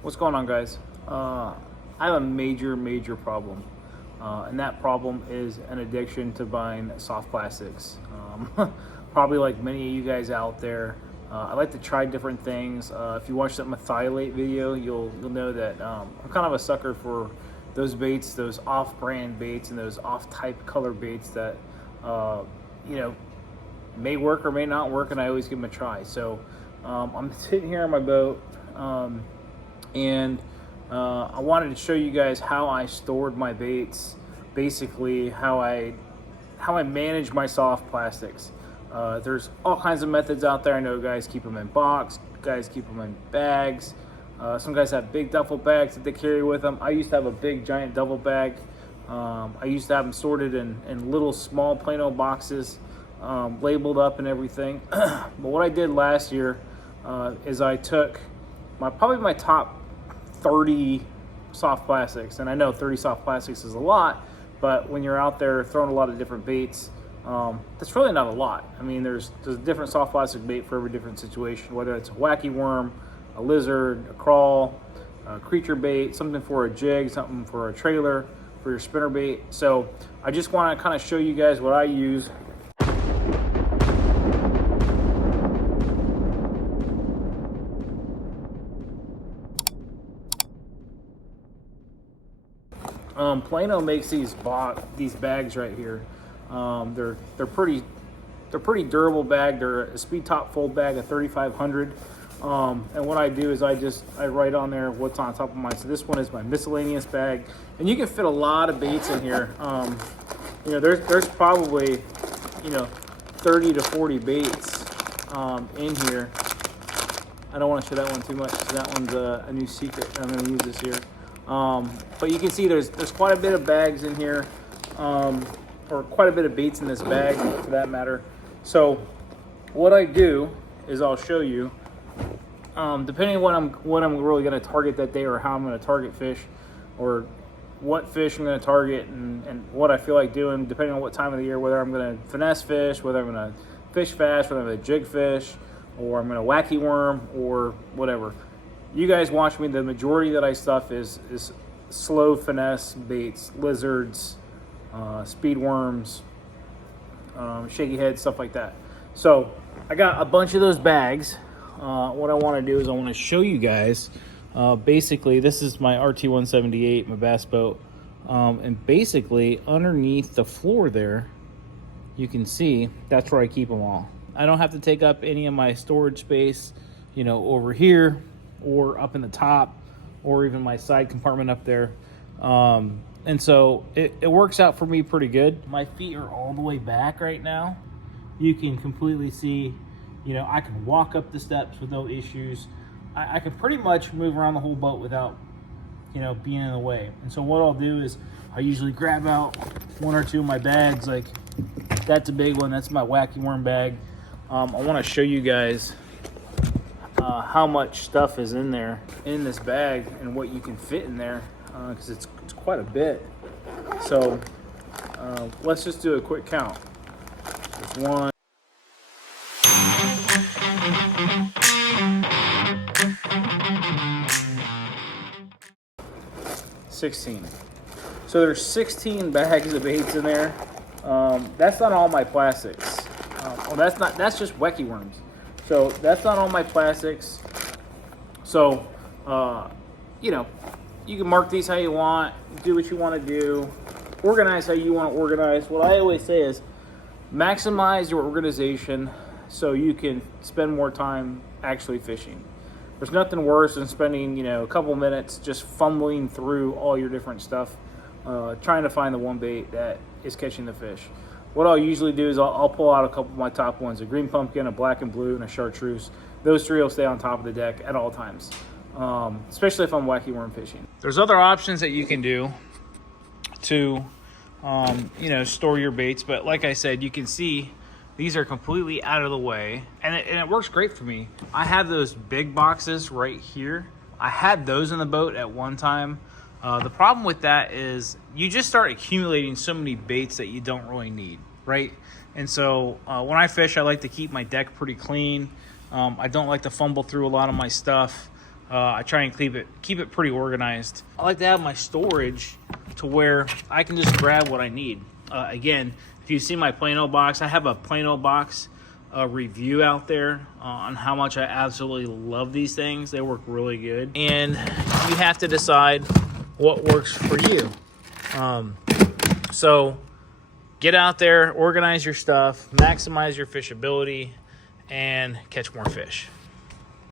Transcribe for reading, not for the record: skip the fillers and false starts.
What's going on, guys? I have a major problem, and that problem is an addiction to buying soft plastics. Probably like many of you guys out there, I like to try different things. If you watch that methylate video, you'll know that I'm kind of a sucker for those baits, those off-brand baits, and those off-type color baits that you know may work or may not work, and I always give them a try. So I'm sitting here on my boat. And I wanted to show you guys how I stored my baits, basically how I manage my soft plastics. There's all kinds of methods out there. I know guys keep them in box, guys keep them in bags. Some guys have big duffel bags that they carry with them. I used to have a big giant duffel bag. I used to have them sorted in little small Plano boxes, labeled up and everything. But what I did last year is I took probably my top 30 soft plastics, and I know 30 soft plastics is a lot, but when you're out there throwing a lot of different baits, that's really not a lot. I mean, there's a different soft plastic bait for every different situation, whether it's a wacky worm, a lizard, a crawl, a creature bait, something for a jig, something for a trailer, for your spinner bait. So I just want to kind of show you guys what I use. Plano makes these bags right here. They're pretty durable bag. They're a speed top fold bag, a 3500. And what I do is I write on there what's on top of mine. So this one is my miscellaneous bag, and you can fit a lot of baits in here. There's probably 30 to 40 baits in here. I don't want to show that one too much because that one's a new secret I'm going to use this year. But you can see there's quite a bit of bags in here, or quite a bit of baits in this bag for that matter. So what I do is I'll show you, depending on what I'm really going to target that day, or how I'm going to target fish, or what fish I'm going to target, and what I feel like doing depending on what time of the year, whether I'm going to finesse fish, whether I'm going to fish fast, whether I'm going to jig fish, or I'm going to wacky worm, or whatever. You guys watch me, the majority that I stuff is slow finesse baits, lizards, speed worms, shaky heads, stuff like that. So I got a bunch of those bags. What I want to do is I want to show you guys, basically this is my RT-178, my bass boat, and basically underneath the floor there, you can see that's where I keep them all. I don't have to take up any of my storage space, over here, or up in the top, or even my side compartment up there. And so it works out for me pretty good. My feet are all the way back right now. You can completely see, I can walk up the steps with no issues. I can pretty much move around the whole boat without, being in the way. And so what I'll do is I usually grab out one or two of my bags. Like that's a big one. That's my wacky worm bag. I want to show you guys how much stuff is in there in this bag and what you can fit in there, because it's quite a bit. So let's just do a quick count. There's 1, 16. So there's 16 bags of baits in there. That's not all my plastics. That's just wacky worms. So that's not all my plastics. So, you can mark these how you want, do what you want to do, organize how you want to organize. What I always say is maximize your organization so you can spend more time actually fishing. There's nothing worse than spending, a couple minutes just fumbling through all your different stuff, trying to find the one bait that is catching the fish. What I'll usually do is I'll pull out a couple of my top ones, a green pumpkin, a black and blue, and a chartreuse. Those three will stay on top of the deck at all times, especially if I'm wacky worm fishing. There's other options that you can do to, store your baits. But like I said, you can see these are completely out of the way, and it works great for me. I have those big boxes right here. I had those in the boat at one time. The problem with that is you just start accumulating so many baits that you don't really need, right? And so when I fish, I like to keep my deck pretty clean. I don't like to fumble through a lot of my stuff. I try and keep it pretty organized. I like to have my storage to where I can just grab what I need. Again, if you see my Plano box, I have a Plano box review out there on how much I absolutely love these things. They work really good, and you have to decide what works for you. So get out there, organize your stuff, maximize your fishability, and catch more fish.